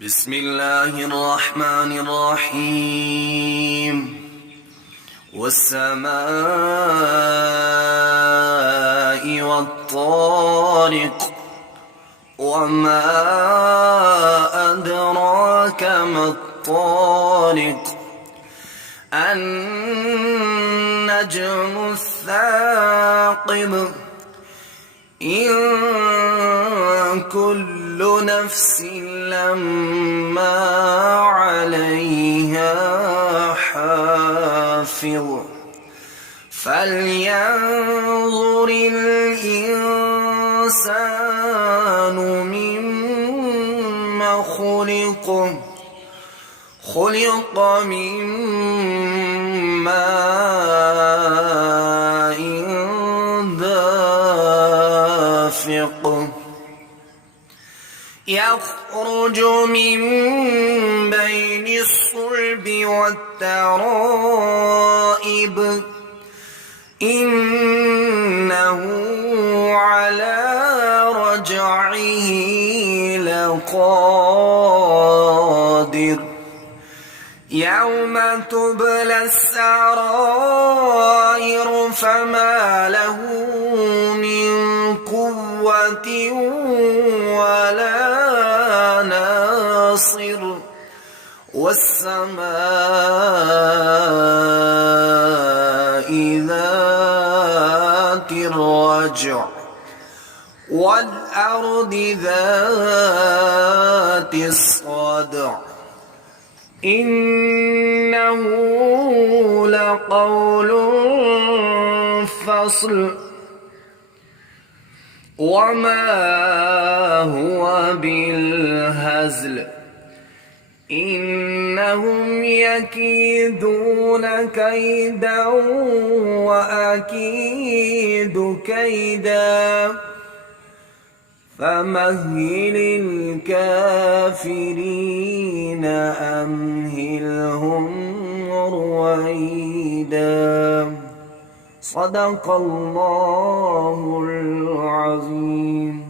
بسم الله الرحمن الرحيم والسماء والطارق وما أدراك ما الطارق النجم الثاقب إن كل نفس لما عليها حافظ فلينظر الإنسان مما خلق من ماء دافق يخرج من بين الصلب والترائب إنه على رجعه لقادر يوم تبلى السرائر فما له من قوة ولا ناصر والسماء ذات الرجع والأرض ذات الصدع إنه لقول فصل وما هو بالهزل إنهم يكيدون كيدا وأكيد كيدا فمهل الكافرين أمهلهم رويدا صدق الله العظيم.